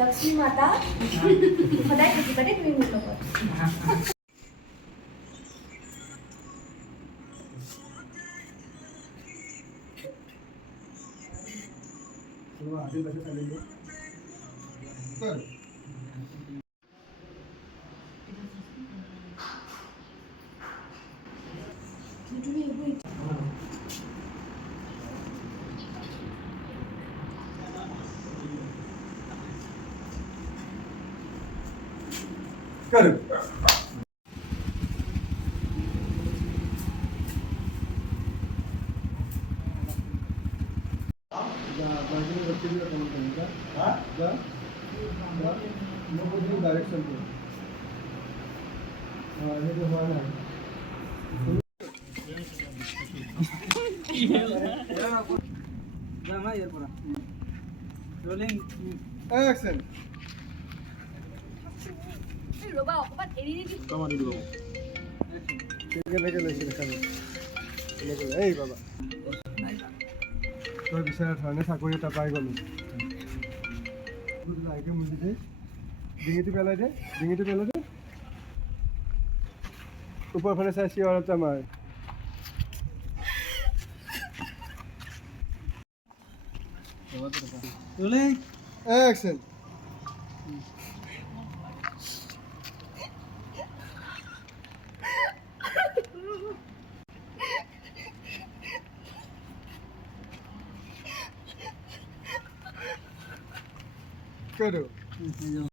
लक्ष्मी माता सदाय खुशी करे तुम्ही मुलं कर डायरेक्शन एक्शन ৰবা অকমান এৰি দি এই বাবা তই বিচৰা ধৰণে চাকৰি এটা পাই গ'লো লাইকে মুজি দে ডিঙিটো পেলাই দে ওপৰ ফালে চাই চিঞৰতা মাৰ एक्शन करो